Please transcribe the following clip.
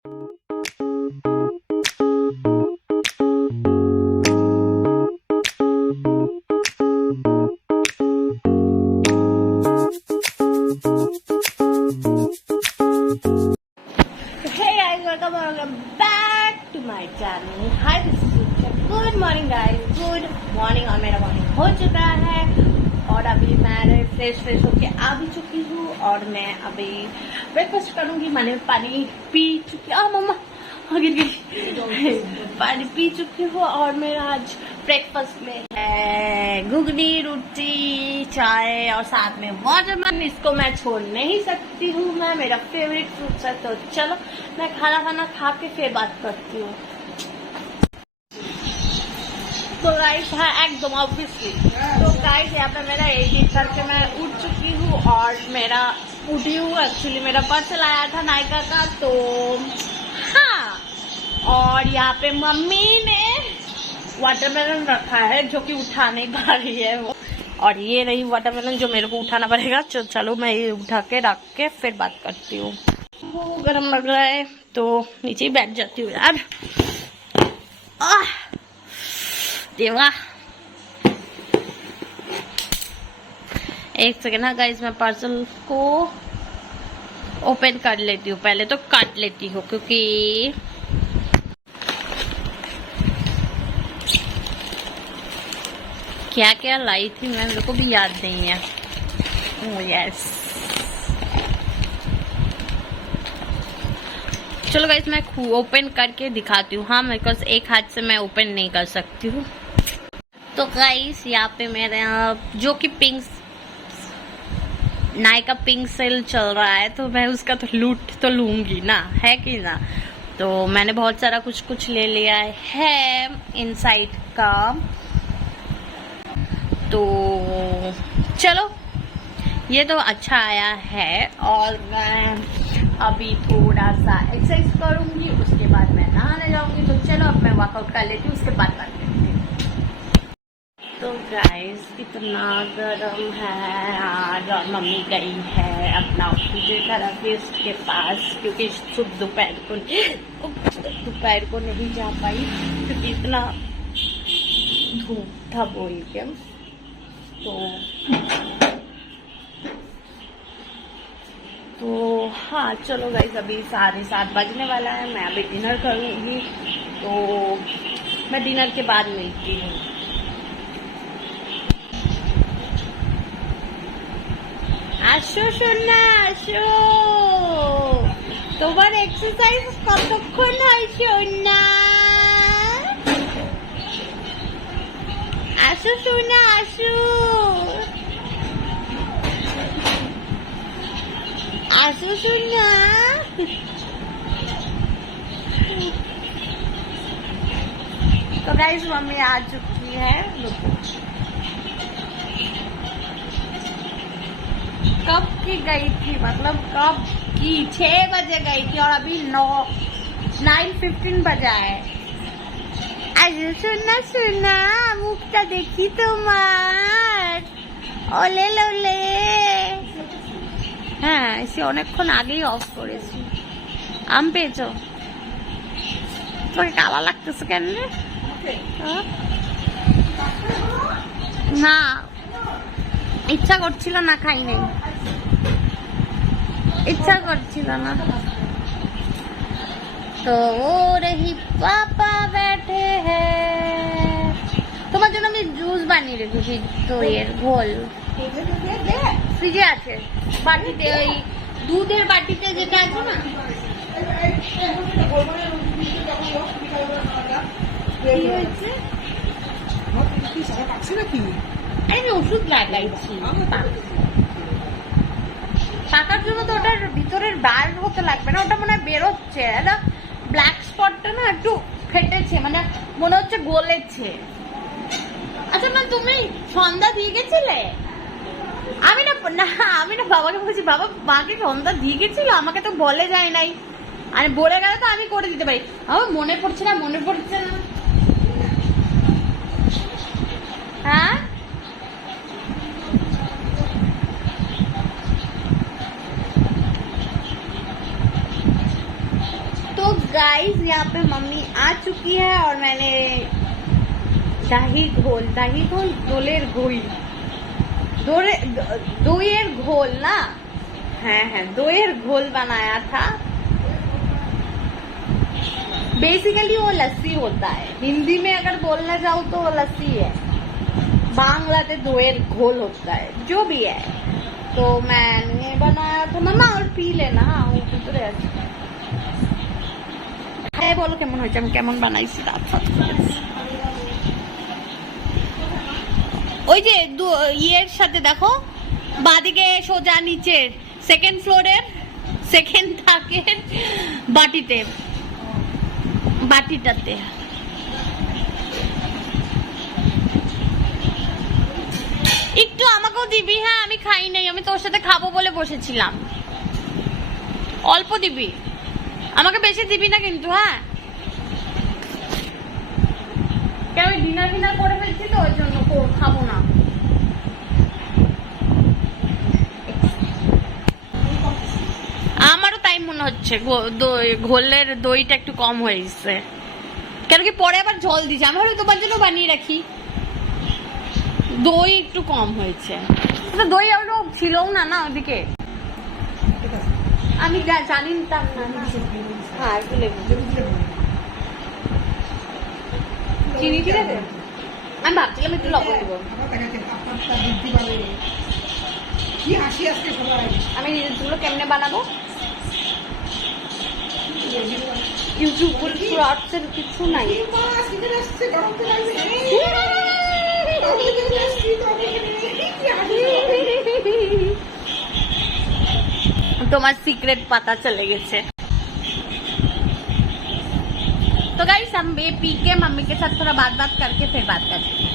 welcome back to my channel. Hi, this is Rucha. Good morning guys, good morning। और मेरा morning हो चुका है और अभी मैं फ्रेश होके आ भी चुकी हूँ और मैं अभी ब्रेकफास्ट करूंगी। मैंने पानी पी चुकी मम्मा पानी पी चुकी हूँ और मेरा आज ब्रेकफास्ट में है घुगनी, रोटी, चाय और साथ में वाटरमेलन। इसको मैं छोड़ नहीं सकती हूँ, मैं मेरा फेवरेट फ्रूट है। तो चलो मैं खाना खा के फिर बात करती हूँ। तो गाइस है एकदम ऑब्वियसली। तो गाइस यहाँ पे मेरा एडिट करके मैं उठ चुकी हूँ और मेरा उठी हूँ। एक्चुअली मेरा पार्सल आया था नायका का, तो हाँ। और यहाँ पे मम्मी ने वाटरमेलन रखा है जो कि उठा नहीं पा रही है वो, और ये रही वाटरमेलन जो मेरे को उठाना पड़ेगा। चलो मैं ये उठा के रख के फिर बात करती हूँ। वो गर्म लग रहा है तो नीचे ही बैठ जाती हूँ यार। देवा एक सेकेंड ना गाइस, मैं पार्सल को ओपन कर लेती हूँ। पहले तो काट लेती हूँ क्योंकि क्या क्या लाई थी मैं, मेरे को भी याद नहीं है। ओह यस, चलो गाइस मैं ओपन करके दिखाती हूँ। हाँ, मेरे को एक हाथ से मैं ओपन नहीं कर सकती हूँ। तो गाइस यहाँ पे मेरे जो कि पिंक नायका पिंक सेल चल रहा है, तो मैं उसका तो लूट तो लूंगी ना, है कि ना। तो मैंने बहुत सारा कुछ ले लिया है इनसाइड का। तो चलो ये तो अच्छा आया है और मैं अभी थोड़ा सा एक्सरसाइज करूंगी, उसके बाद मैं नहाने जाऊंगी। तो चलो अब मैं वर्कआउट कर लेती हूँ, उसके बाद बात करती हूँ। तो गाइस इतना गर्म है आज, और मम्मी गई है अपना ऑफिस थेरेपिस्ट के पास क्योंकि दोपहर को नहीं जा पाई क्योंकि इतना धूप था बोल के। तो हाँ चलो गाइस, अभी 7:30 बजने वाला है। मैं अभी डिनर करूँगी, तो मैं डिनर के बाद मिलती हूँ। आशो सोना आशो, তোমার এক্সারসাইজ কতক্ষণ হয় সোনা? আসো সোনা আসো, आशो सोना। तो गाइस मम्मी आ चुकी है। कब की गई थी, मतलब कब की? 6 बजे गई थी और अभी 9:15 बजा है। आशो सोना सोना, मुखटा देखी তোমার, ওলে লোলে। হ্যাঁ, এসে অনেকক্ষণ আগেই অফ করেছি। আম পেয়েছো? তোকে কালা লাগতেছে কেন? না ইচ্ছা করছিল না, খাই নাই, ইচ্ছা করছিল না। তো ও রহি পাপা बैठे हैं। তোমার জন্য আমি জুস বানিয়ে রেখেছি দইয়ের ঘোল, ফ্রিজে আছে বাটিতে, ওই দুধের বাটিতে যেটা আছে না। আমি ওষুধ লাগাইছি পাকার জন্য, তো ওটার ভিতরের বার হতে লাগবে না, ওটা মনে হয় বেরোচ্ছে। ব্ল্যাক স্পটটা না একটু ফেটেছে, মানে মনে হচ্ছে গলেছে। আচ্ছা না, তুমি সন্ধ্যা দিয়ে গেছিলে? আমি না বাবাকে বলছি, বাবা মাকে সন্ধ্যা দিয়ে গেছিল, আমাকে তো বলে যায় নাই। আর বলে গেলে তো আমি করে দিতে পারি। আমার মনে পড়ছে না। হ্যাঁ তো गाइस यहाँ पे मम्मी आ चुकी है और मैंने दही घोल দোলের घोल ना है দইয়ের घोल बनाया था। बेसिकली वो लस्सी होता है, हिंदी में अगर बोलना जाऊँ तो वो लस्सी है, बांग्लाते দইয়ের घोल होता है, जो भी है। तो मैंने बनाया था। मामा और पी लेना। हाँ वो ভিতরে আছে। খাই বলো কেমন হয়েছে, আমি কেমন বানাইছি রাত রাত করে। ওই যে ইয়ের সাথে দেখো বাদিকে সোজা নিচের সেকেন্ড ফ্লোরের সেকেন্ড থাকের বাটিটাতে একটু আমাকেও দিবি। হ্যাঁ আমি খাই নাই, আমি তোর সাথে খাবো বলে বসেছিলাম। অল্প দিবি, আমাকে বেশি দিবি না কিন্তু। হ্যাঁ কেন ডিনার করে ফেলছি তো ওই জন্য খাবো না। আমারও তাই মনে হচ্ছে, ঘোলের দইটা একটু কম হয়েছে। কেন কি পরে আবার জল দিয়েছে, আমি হয়তো তোমার জন্য বানিয়ে রাখি। দই একটু কম হয়েছে, দই আরো ছিলও না ওদিকে, আমি জানি না। হ্যাঁ একটু লেবু চিনি ঠিক আছে। আমি ভাবছিলাম একটু লবণ দেবো। আমি জিনিসগুলো কেমনে বানাবো, ইউটিউব শর্টসের কিছু নাই। তোমার সিक्रेट पता चले गए। तो गाइस हम ये पी के मम्मी के साथ थोड़ा बात करके फिर बात करते हैं।